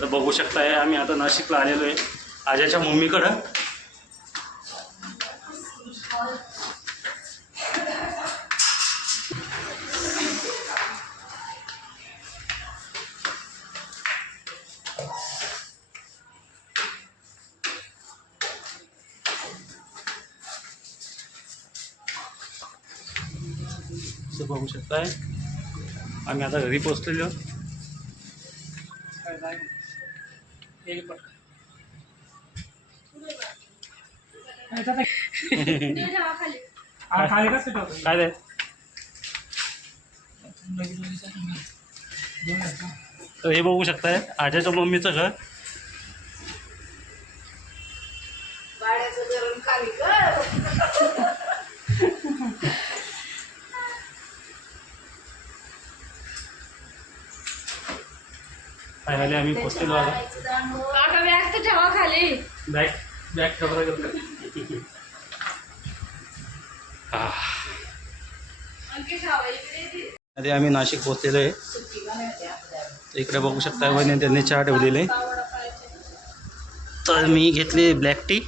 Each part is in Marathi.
तर बघू शकताय आम्ही आता नाशिकला आलेलो आहे. आजाच्या मम्मीकडं. बघू शकताय. आम्ही आता घरी पोचलेलो काय हे बघू शकताय. आजाच्या मम्मीचं घर. फायनली आम्ही आता काका बॅग तर ठेवा खाली. बॅग बॅग हा. ठेवा इकडे ती. आधी आम्ही नाशिक पोचलेलो आहे. इकडे बघू शकता वहिनी त्यांनी चहा ठेवलेली. तर मी घेतली ब्लॅक टी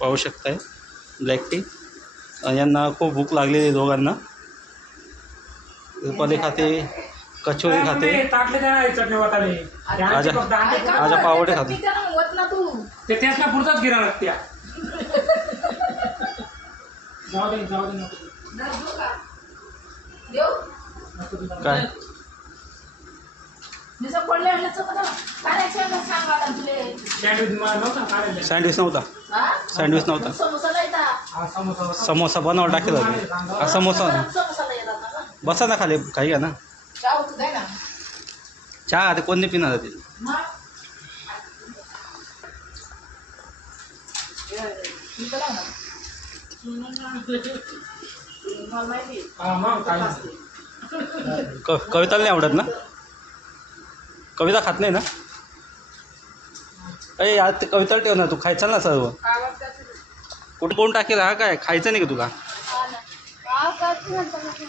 पाहू शकताय. ब्लॅक टी यांना खूप भूक लागलेली आहे दोघांना. रुपाली खाते. कचोरी खाते टाकले त्या चटणी वाटाले ते आणखी राजा- फक्त आणखी ऐका माझ्या ना, पावडे खाते. पित्या ना, होत ना तू ते त्याच ना पुरताच गिरा लागत्या जाऊ दे जाऊ दे नको देऊ. धर देऊ का? देऊ? नको देऊ. काय पडलं सांग आता तुले. सँडविच मला नव्हता काढायला. सँडविच नव्हता हा? सँडविच. हा, समोसा होता. समोसा बनवावा टाकेल होते हा समोसा येतात ना. बसा ना खाली काही घ्या ना चहा होतं काय ना? चहा आता कोण नाही पिणार ते मग? इथं लाव ना. मला माहिती आहे. हा, मग काय नाही. क कविताला नाही आवडत ना कविता खात नाही ना अरे यार ते कविताला ठेव ना तू खायचं ना सर्व काय वाटतं तुला? कुठं कोण टाकेल हा काय खायचं नाही का तुला हा ना. काय करते म्हणतो मग?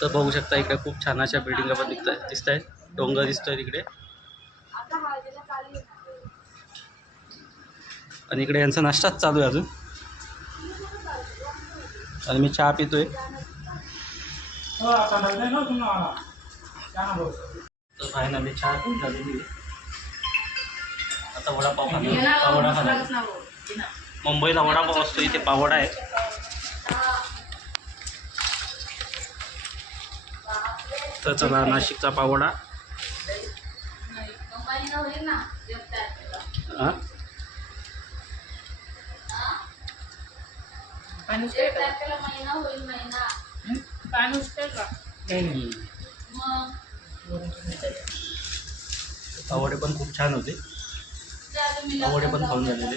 तर बघू शकता इकडे खूप छान अशा बिल्डिंग पण दिसत आहेत दिसत आहेत डोंगर दिसतोय तिकडे. आणि इकडे यांचा नाश्ताच चालू आहे अजून. आणि मी चहा पितोय. ना तर फायनली चहा पिऊन झालेली आहे. आता वडापाव ना, पावडा ना. मुंबईला वडापाव असतो इथे पावडा आहे. तर चला नाशिकचा पावडा. हा? पावडे पण खूप छान होते. आवडे पण खाऊन झालेले.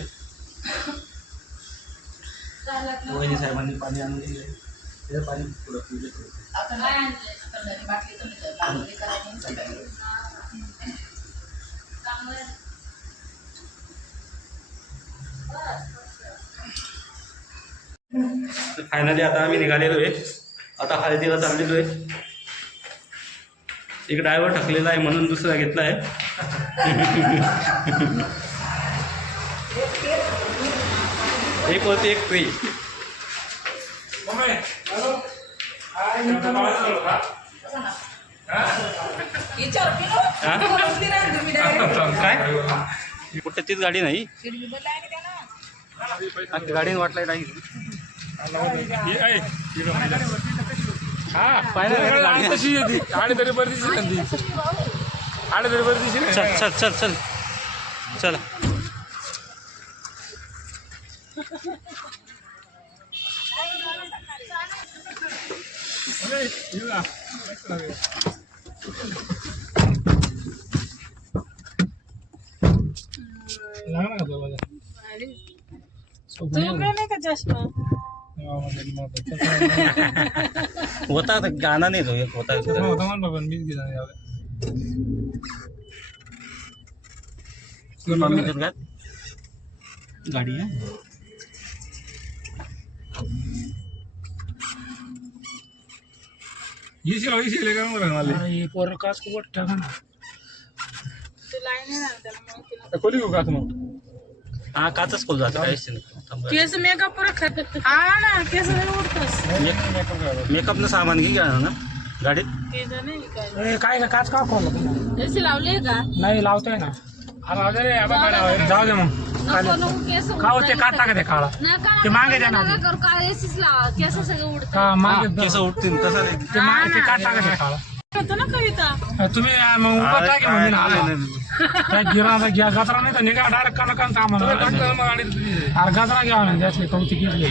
वहिनी साहेबांनी पाणी आणून दिले तिथे पाणी पुढं पिले फायनली आता आम्ही निघालेलो आहे. आता हळदीला चाललेलो आहे. एक ड्रायव्हर ठकलेला आहे म्हणून दुसरा घेतला आहे. बोलवली नाही तुम्ही direct. काय कुठे तीच गाडी नाही? हा, गाडीने वाटलंय नाही हा, गाडी? आणि तशी येते. आणि तरी बरं दिसली. आणि तरी बरं दिसली चल. चल चल चल चला? होता आता गाणं नाही तो एक होता चष्मा होता म्हणलं पण मीच घेतला नाही यावेळी. मम्मी दुर्गात गाडी आहे ఈసీలో ఈసీలే కదా మరి మళ్ళీ ఈ పొర్ర కాసుకు పట్టాను కొలిగు కాదు ఆ కాచच खोल जाते काहीच नाही केस मेकअप पूरा खत हाँ ना केस उडतस मेकअप ना सामान घे ना? गाडीत काय काय काच का खोल ऐसे लावले का नाही ना। काय? जाऊ दे मग. का हो ते काच टाका ते काळा ते मागे द्या ना. काय मागे केस उठतील कसं नाही. ते मागे ते काच टाका ते काळा होतं ना कविता. तुम्ही मग उभं ना. आला. नाही, काय गिरा घ्या गजरा नाही तर निघा डायरेक्ट काना कान थांबा अरे गजरा घ्यावा नाही त्यातली कौतिक घेतली